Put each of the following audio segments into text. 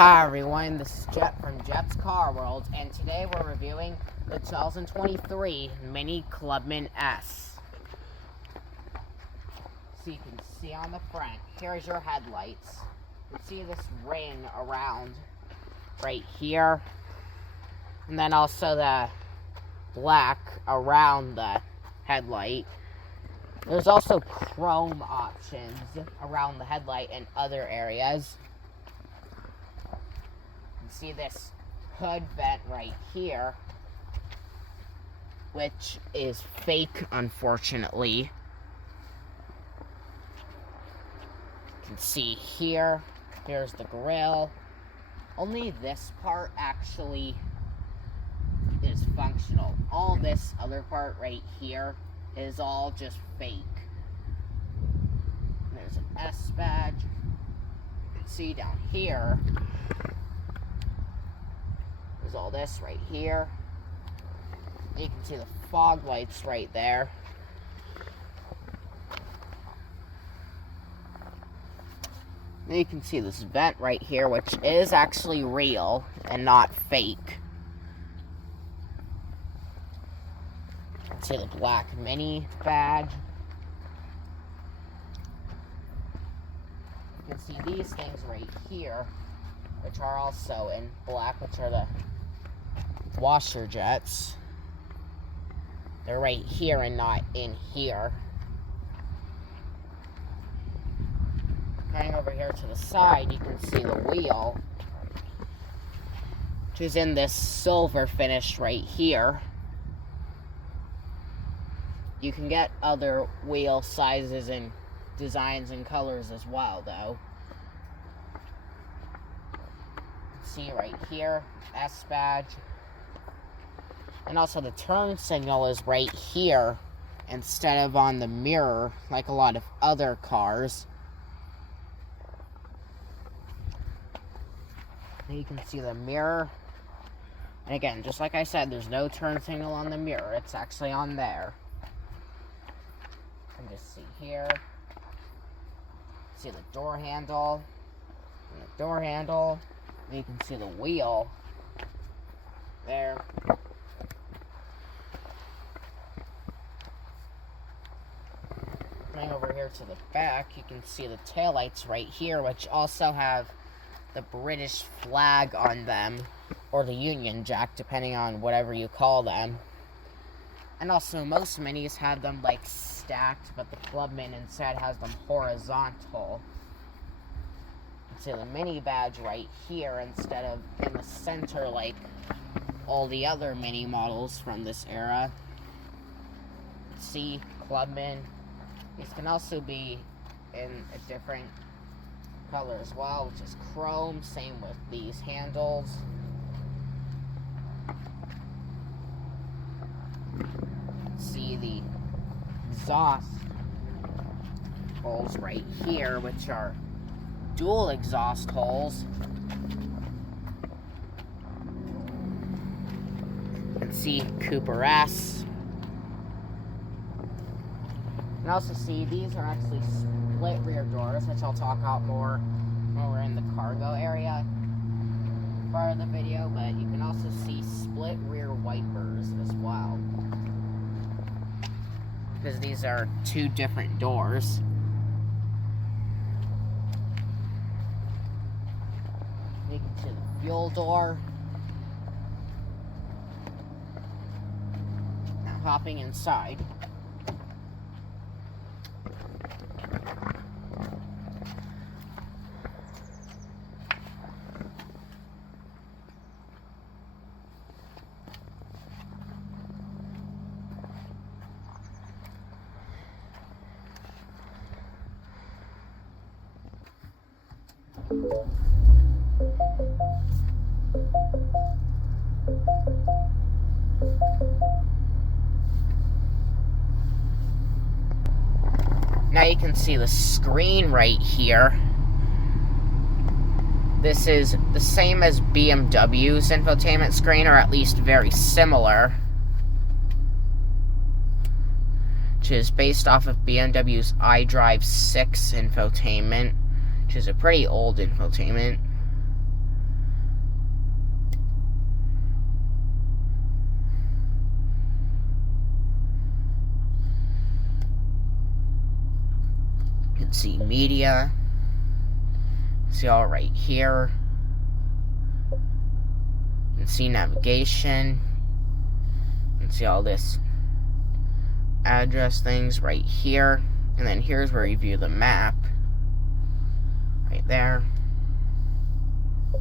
Hi everyone, this is Jet from Jet's Car World, and today we're reviewing the 2023 MINI Clubman S. So you can see on the front, here's your headlights. You can see this ring around right here, and then also the black around the headlight. There's also chrome options around the headlight and other areas. See this hood vent right here, which is fake, unfortunately. You can see here's the grill. Only this part actually is functional. All this other part right here is all just fake. There's an S badge. You can see down here, there's all this right here. You can see the fog lights right there. And you can see this vent right here, which is actually real and not fake. You can see the black MINI badge. You can see these things right here, which are also in black, which are the washer jets. They're right here and not in here. Coming over here to the side, you can see the wheel, which is in this silver finish right here. You can get other wheel sizes and designs and colors as well, though. See right here, S badge. And also the turn signal is right here instead of on the mirror like a lot of other cars. And you can see the mirror. And again, just like I said, there's no turn signal on the mirror. It's actually on there. You can just see here. See the door handle. And the door handle. And you can see the wheel there. Coming over here to the back, you can see the taillights right here, which also have the British flag on them, or the Union Jack, depending on whatever you call them. And also, most Minis have them like stacked, but the Clubman instead has them horizontal. See the MINI badge right here instead of in the center like all the other MINI models from this era. See Clubman. These can also be in a different color as well, which is chrome. Same with these handles. See the exhaust holes right here, which are dual exhaust holes. You can see Cooper S. You can also see these are actually split rear doors, which I'll talk about more when we're in the cargo area part of the video, but you can also see split rear wipers as well, because these are two different doors. You can see the fuel door. Now hopping inside. Now you can see the screen right here. This is the same as BMW's infotainment screen, or at least very similar. which is based off of BMW's iDrive 6 infotainment, which is a pretty old infotainment. See media. See all right here. You can see navigation. You can see all this address things right here. And then here's where you view the map. Right there. You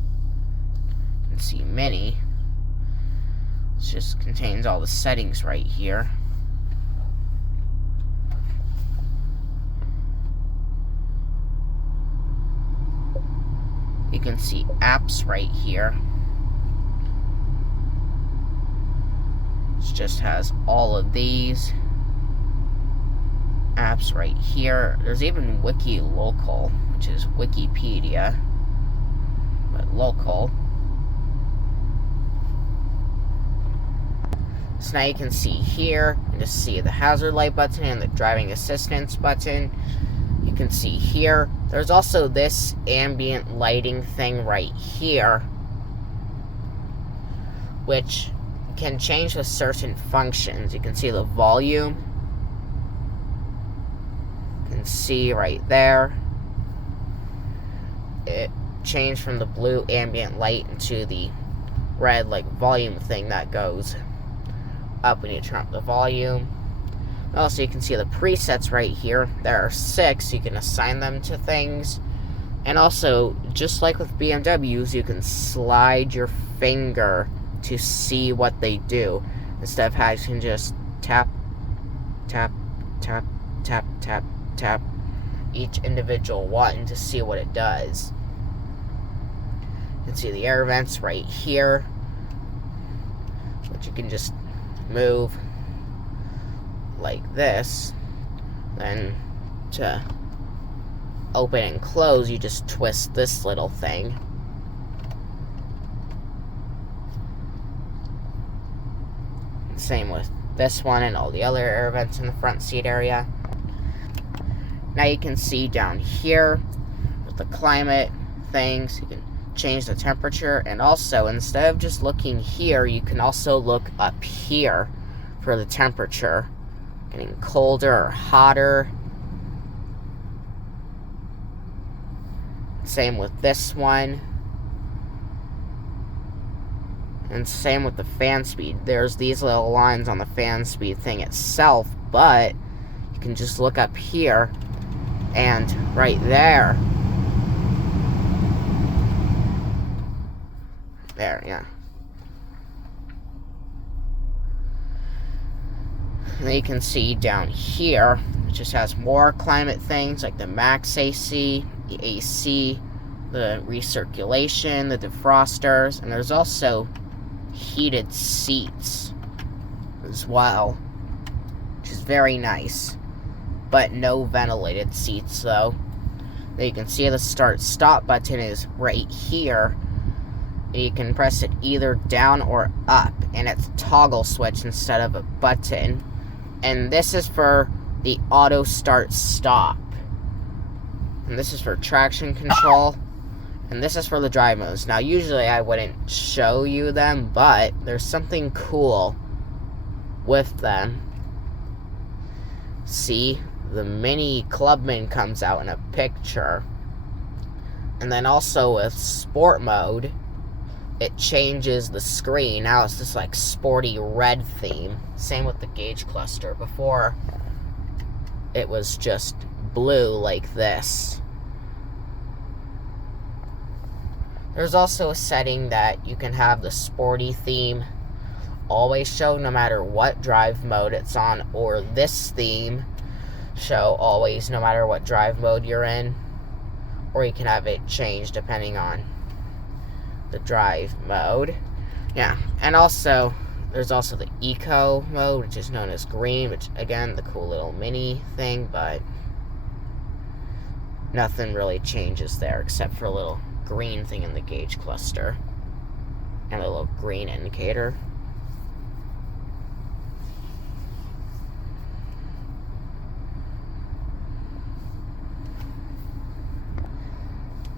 can see MINI. It just contains all the settings right here. You can see apps right here. It just has all of these apps right here. There's even Wiki Local, which is Wikipedia, but local. So now you can see here, you just see the hazard light button and the driving assistance button. You can see here, there's also this ambient lighting thing right here, which can change with certain functions. You can see the volume. You can see right there, it changed from the blue ambient light into the red like volume thing that goes up when you turn up the volume. Also, you can see the presets right here. There are 6. You can assign them to things. And also, just like with BMWs, you can slide your finger to see what they do, instead of having to just tap, tap, tap, tap, tap, tap each individual one to see what it does. You can see the air vents right here, which you can just move like this. Then to open and close, you just twist this little thing. Same with this one and all the other air vents in the front seat area. Now you can see down here with the climate things, you can change the temperature, and also instead of just looking here, you can also look up here for the temperature, getting colder or hotter. Same with this one. And same with the fan speed. There's these little lines on the fan speed thing itself, but you can just look up here and right there. There, yeah. And then you can see down here, it just has more climate things like the max AC, the AC, the recirculation, the defrosters, and there's also heated seats as well, which is very nice, but no ventilated seats though. Then you can see the start stop button is right here, and you can press it either down or up, and it's a toggle switch instead of a button. And this is for the auto start stop, and this is for traction control. And this is for the drive modes. Now, usually I wouldn't show you them, but there's something cool with them. See, the MINI Clubman comes out in a picture. And then also with sport mode, it changes the screen. Now it's this like sporty red theme. Same with the gauge cluster. Before, it was just blue like this. There's also a setting that you can have the sporty theme always show no matter what drive mode it's on, or this theme show always no matter what drive mode you're in, or you can have it change depending on the drive mode. Yeah, and also there's also the eco mode, which is known as green, which again, the cool little mini thing, but nothing really changes there except for a little green thing in the gauge cluster and a little green indicator.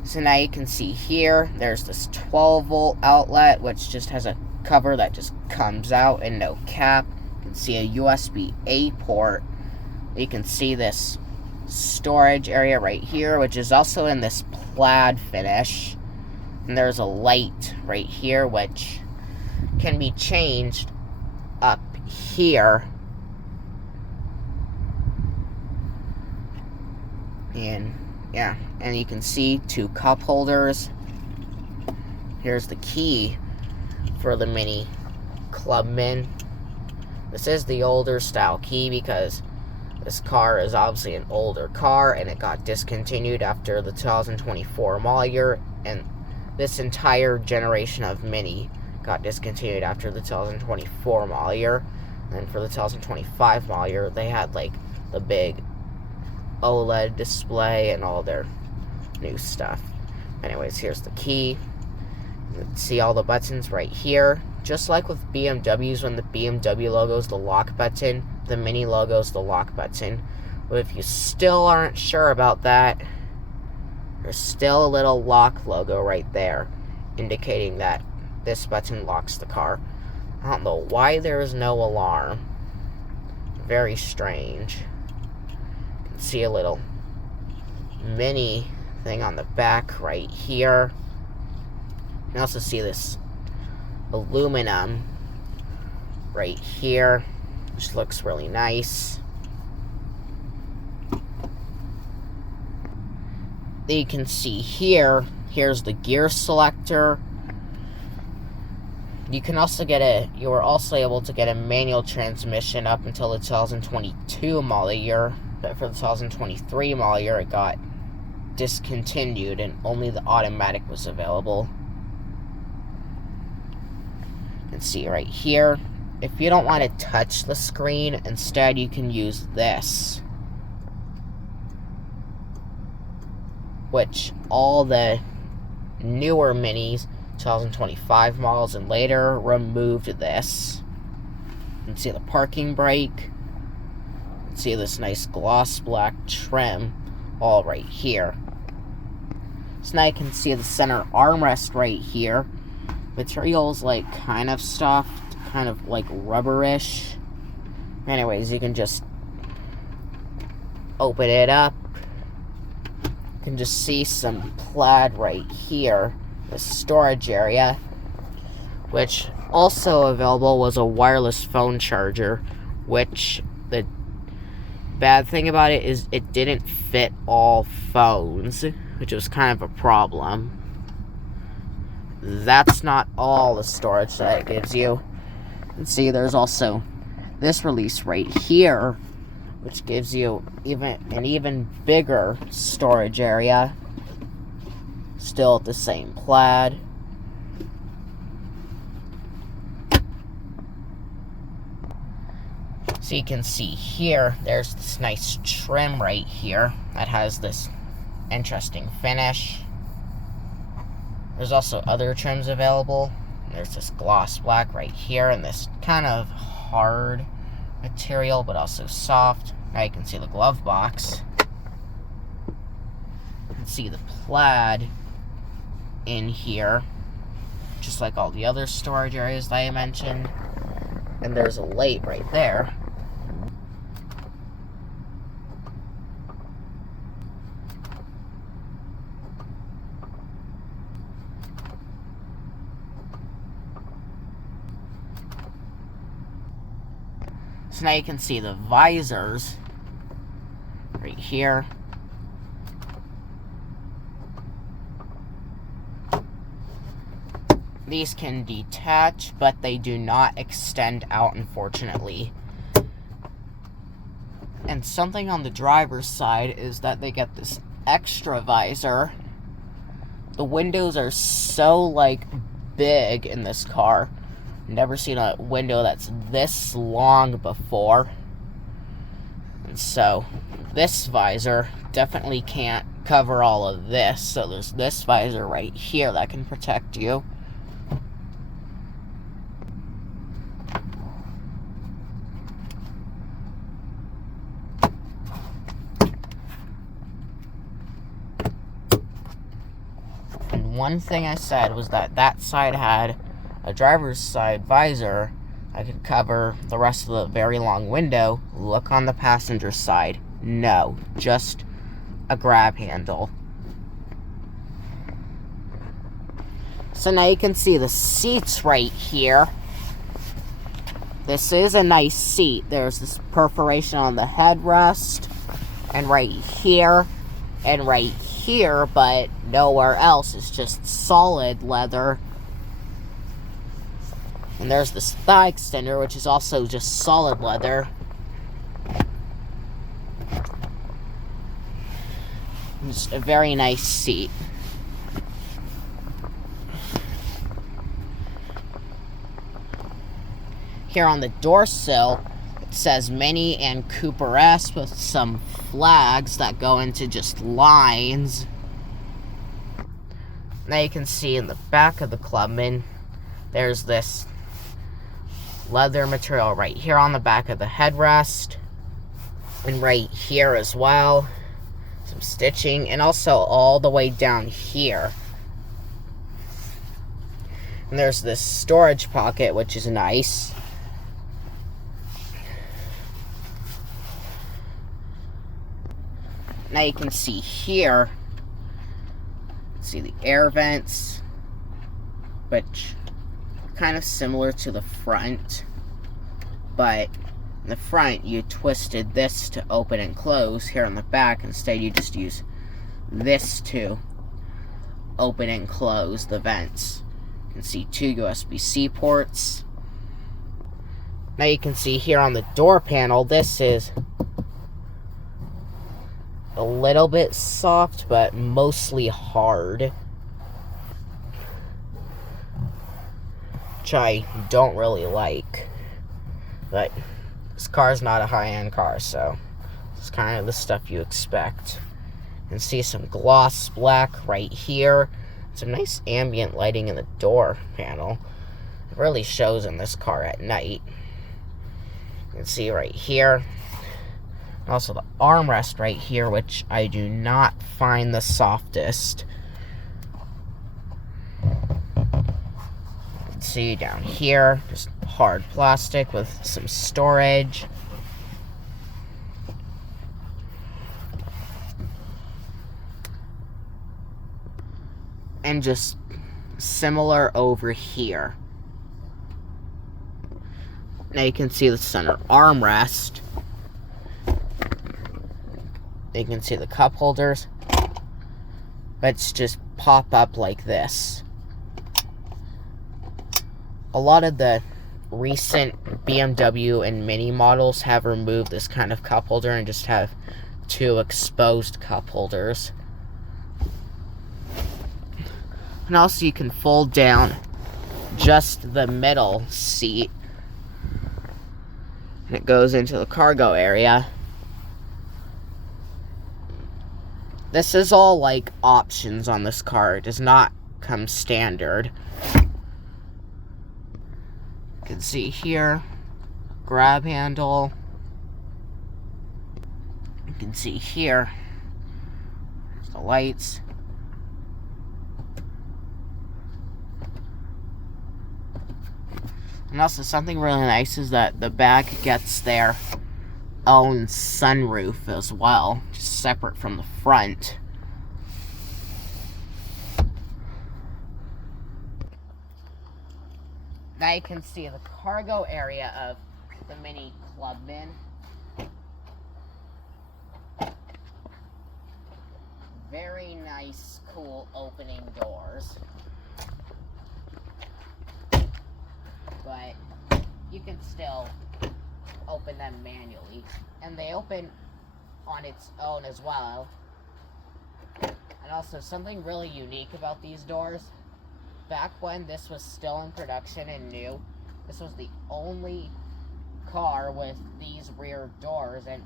So now you can see here, there's this 12-volt outlet, which just has a cover that just comes out and no cap. You can see a USB-A port. You can see this storage area right here, which is also in this plaid finish. And there's a light right here, which can be changed up here. And yeah, and you can see 2 cup holders. Here's the key for the MINI Clubman. This is the older style key because this car is obviously an older car and it got discontinued after the 2024 model year, and this entire generation of MINI got discontinued after the 2024 model year. And for the 2025 model year, they had like the big OLED display and all their new stuff. Anyways, here's the key. You can see all the buttons right here. Just like with BMWs, when the BMW logo is the lock button, the MINI logo is the lock button. But if you still aren't sure about that, there's still a little lock logo right there, indicating that this button locks the car. I don't know why there is no alarm. Very strange. You can see a little MINI thing on the back right here. You can also see this aluminum right here, which looks really nice. You can see here's the gear selector. You were also able to get a manual transmission up until the 2022 model year, but for the 2023 model year it got discontinued and only the automatic was available. You can see right here, if you don't want to touch the screen, instead you can use this, which all the newer Minis, 2025 models and later, removed this. You can see the parking brake. You can see this nice gloss black trim all right here. So now you can see the center armrest right here. Material's like kind of soft, kind of like rubberish. Anyways, you can just open it up. You can just see some plaid right here. The storage area, which also available was a wireless phone charger, which the bad thing about it is it didn't fit all phones, which was kind of a problem. That's not all the storage that it gives you. You can see there's also this release right here, which gives you an even bigger storage area. Still at the same plaid. So you can see here, there's this nice trim right here that has this interesting finish. There's also other trims available. There's this gloss black right here and this kind of hard material but also soft. Now you can see the glove box. You can see the plaid in here, just like all the other storage areas that I mentioned. And there's a light right there. So now you can see the visors right here. These can detach, but they do not extend out, unfortunately. And something on the driver's side is that they get this extra visor. The windows are so, like, big in this car. Never seen a window that's this long before. And so, this visor definitely can't cover all of this. So there's this visor right here that can protect you. One thing I said was that side had a driver's side visor. I could cover the rest of the very long window. Look on the passenger side. No, just a grab handle. So now you can see the seats right here. This is a nice seat. There's this perforation on the headrest, and right here, and right here, but nowhere else. It's just solid leather. And there's this thigh extender, which is also just solid leather. Just a very nice seat. Here on the door sill, it says MINI and Cooper S with some flags that go into just lines. Now you can see in the back of the Clubman, there's this leather material right here on the back of the headrest, and right here as well. Some stitching, and also all the way down here. And there's this storage pocket, which is nice. Now you can see here, see the air vents, which are kind of similar to the front, but in the front you twisted this to open and close. Here on the back, instead you just use this to open and close the vents. You can see 2 USB-C ports. Now you can see here on the door panel, this is a little bit soft, but mostly hard, which I don't really like. But this car's not a high-end car, so it's kind of the stuff you expect. You can see some gloss black right here. Some nice ambient lighting in the door panel. It really shows in this car at night. You can see right here. Also the armrest right here, which I do not find the softest. You can see down here, just hard plastic with some storage. And just similar over here. Now you can see the center armrest. You can see the cup holders, but it's just pop up like this. A lot of the recent BMW and MINI models have removed this kind of cup holder and just have 2 exposed cup holders. And also you can fold down just the middle seat, and it goes into the cargo area. This is all like options on this car. It does not come standard. You can see here, grab handle. You can see here, there's the lights. And also something really nice is that the back gets their own sunroof as well, just separate from the front. Now you can see the cargo area of the MINI Clubman. Very nice, cool opening doors. But you can still open them manually, and they open on its own as well. And also something really unique about these doors, back when this was still in production and new, this was the only car with these rear doors, and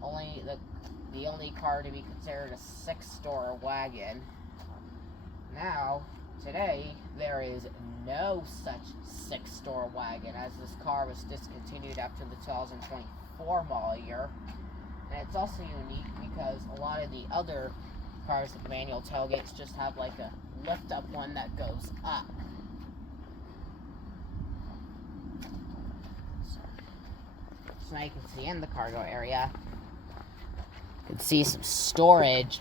the only car to be considered a 6-door wagon. Now, today, there is no such 6-door wagon, as this car was discontinued after the 2024 model year. And it's also unique because a lot of the other cars with manual tailgates just have like a lift-up one that goes up. So now you can see in the cargo area. You can see some storage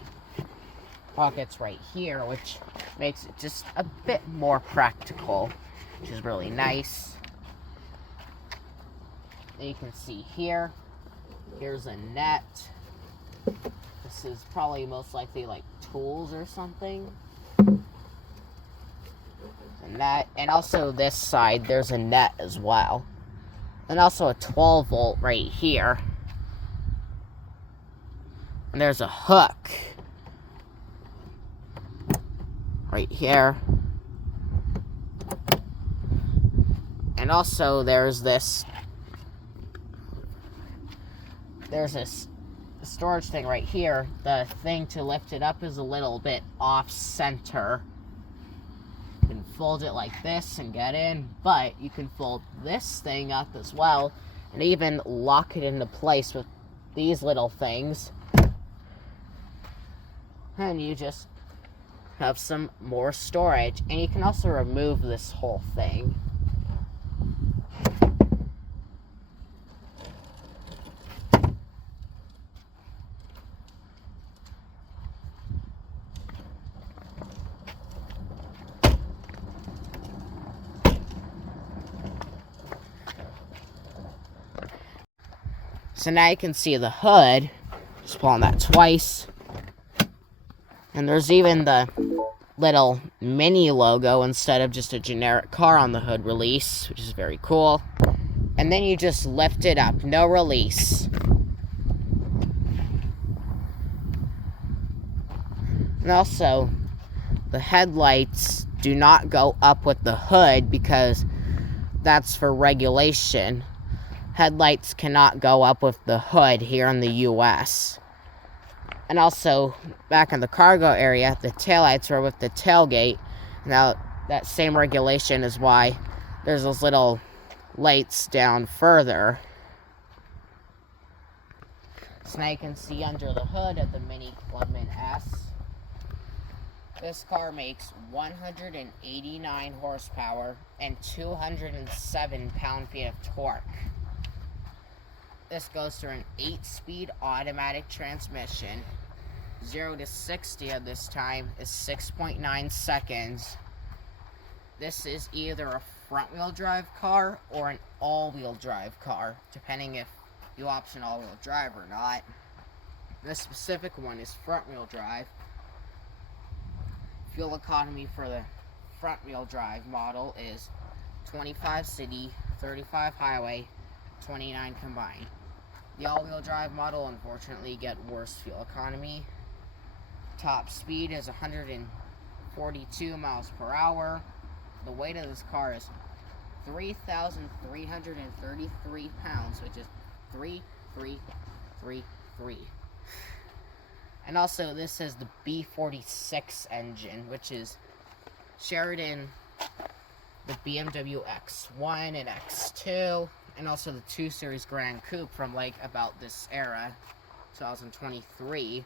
pockets right here, which makes it just a bit more practical, which is really nice. And you can see here's a net. This is probably most likely like tools or something. And that, and also this side, there's a net as well. And also a 12 volt right here. And there's a hook right here. And also there's this storage thing right here. The thing to lift it up is a little bit off center. You can fold it like this and get in, but you can fold this thing up as well and even lock it into place with these little things. And you just have some more storage. And you can also remove this whole thing. So now you can see the hood. Just pull on that twice. And there's even the little MINI logo instead of just a generic car on the hood release, which is very cool. And then you just lift it up, no release. And also, the headlights do not go up with the hood because that's for regulation. Headlights cannot go up with the hood here in the US. And also, back in the cargo area, the taillights are with the tailgate. Now, that same regulation is why there's those little lights down further. So now you can see under the hood of the MINI Clubman S. This car makes 189 horsepower and 207 pound-feet of torque. This goes through an 8-speed automatic transmission. 0 to 60 of this time is 6.9 seconds. This is either a front-wheel drive car or an all-wheel drive car, depending if you option all-wheel drive or not. This specific one is front-wheel drive. Fuel economy for the front-wheel drive model is 25 city, 35 highway, 29 combined. The all-wheel drive model, unfortunately, get worse fuel economy. Top speed is 142 miles per hour. The weight of this car is 3,333 pounds, which is 3,333. And also, this has the B46 engine, which is shared in the BMW X1 and X2. And also the 2 Series Gran Coupe from like about this era, 2023.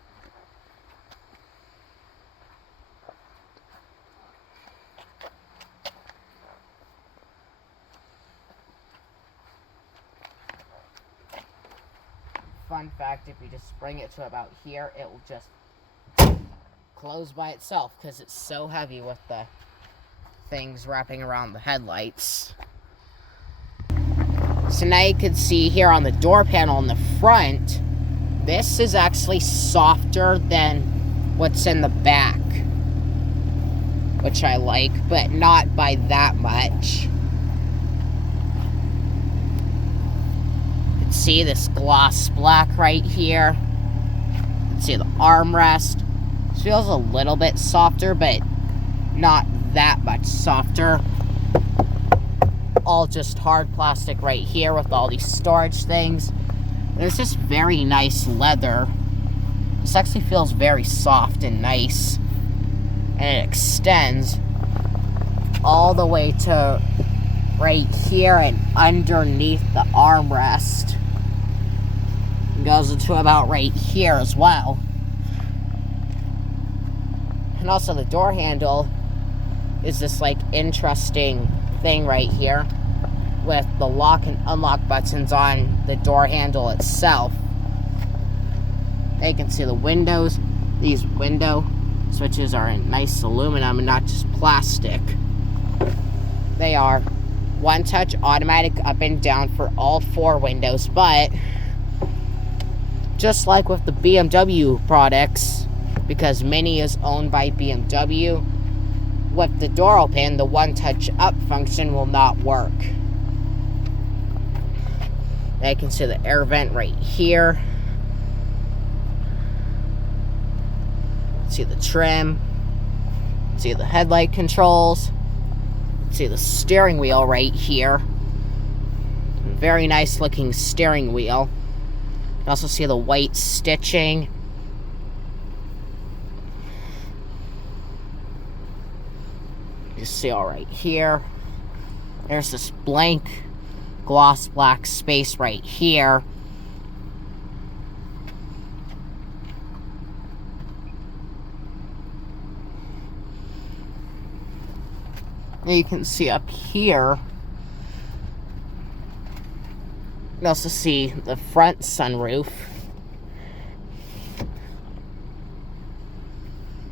Fun fact, if you just bring it to about here, it will just close by itself because it's so heavy with the things wrapping around the headlights. So now you can see here on the door panel in the front, this is actually softer than what's in the back, which I like, but not by that much. You can see this gloss black right here. You can see the armrest. It feels a little bit softer, but not that much softer. All just hard plastic right here with all these storage things. And it's just very nice leather. This actually feels very soft and nice. And it extends all the way to right here and underneath the armrest. It goes into about right here as well. And also the door handle is this like interesting thing right here with the lock and unlock buttons on the door handle itself. Now you can see the windows. These window switches are in nice aluminum and not just plastic. They are one-touch automatic up and down for all 4 windows, but just like with the BMW products, because MINI is owned by BMW, with the door open, the one-touch up function will not work. Now you can see the air vent right here. See the trim. See the headlight controls. See the steering wheel right here. Very nice looking steering wheel. You also see the white stitching. You see all right here. There's this blank gloss black space right here. Now you can see up here. You also see the front sunroof,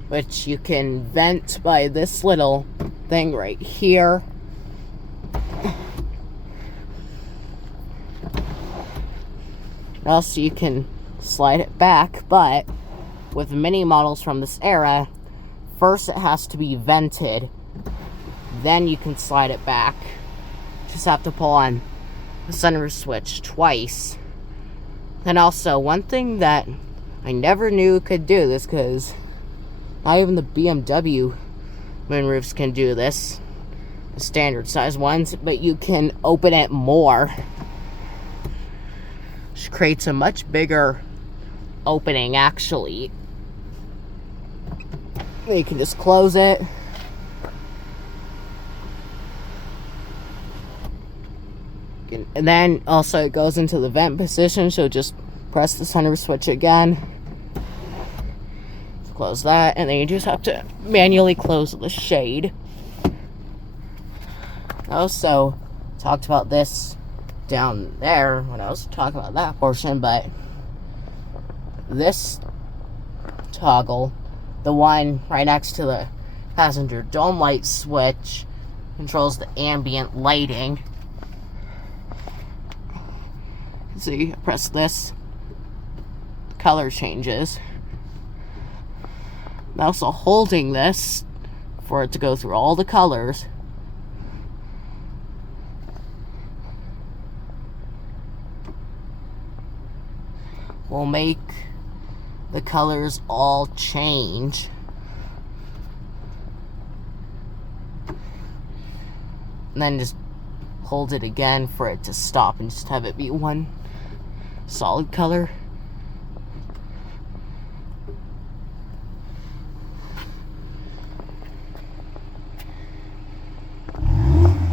which you can vent by this little thing right here. Also, you can slide it back, but with MINI models from this era, first it has to be vented, then you can slide it back. Just have to pull on the sunroof switch twice. And also, one thing that I never knew could do this, because not even the BMW moonroofs can do this, the standard size ones, but you can open it more, which creates a much bigger opening actually. You can just close it. And then also it goes into the vent position, so just press the sunroof switch again. Close that, and then you just have to manually close the shade. I also talked about this down there when I was talking about that portion, but this toggle, the one right next to the passenger dome light switch, controls the ambient lighting. See, press this, color changes. I'm also holding this for it to go through all the colors. Will make the colors all change. And then just hold it again for it to stop and just have it be one solid color.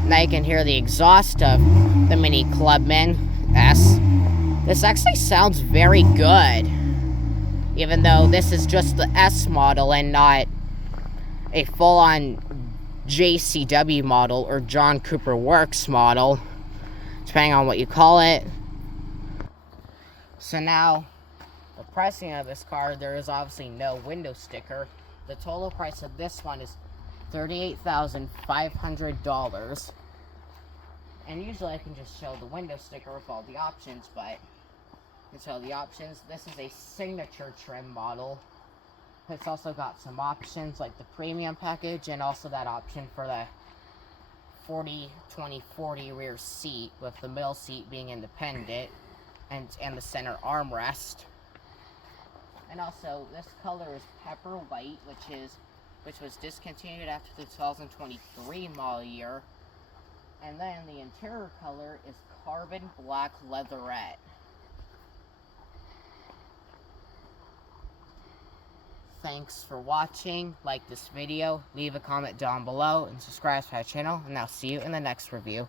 Now you can hear the exhaust of the MINI Clubman S. This actually sounds very good, even though this is just the S model and not a full-on JCW model or John Cooper Works model, depending on what you call it. So now, the pricing of this car, there is obviously no window sticker. The total price of this one is $38,500. And usually I can just show the window sticker with all the options, but to show the options, this is a signature trim model. It's also got some options like the premium package and also that option for the 40-20-40 rear seat, with the middle seat being independent and the center armrest. And also this color is pepper white, which was discontinued after the 2023 model year. And then the interior color is carbon black leatherette. Thanks for watching. Like this video, leave a comment down below, and subscribe to our channel, and I'll see you in the next review.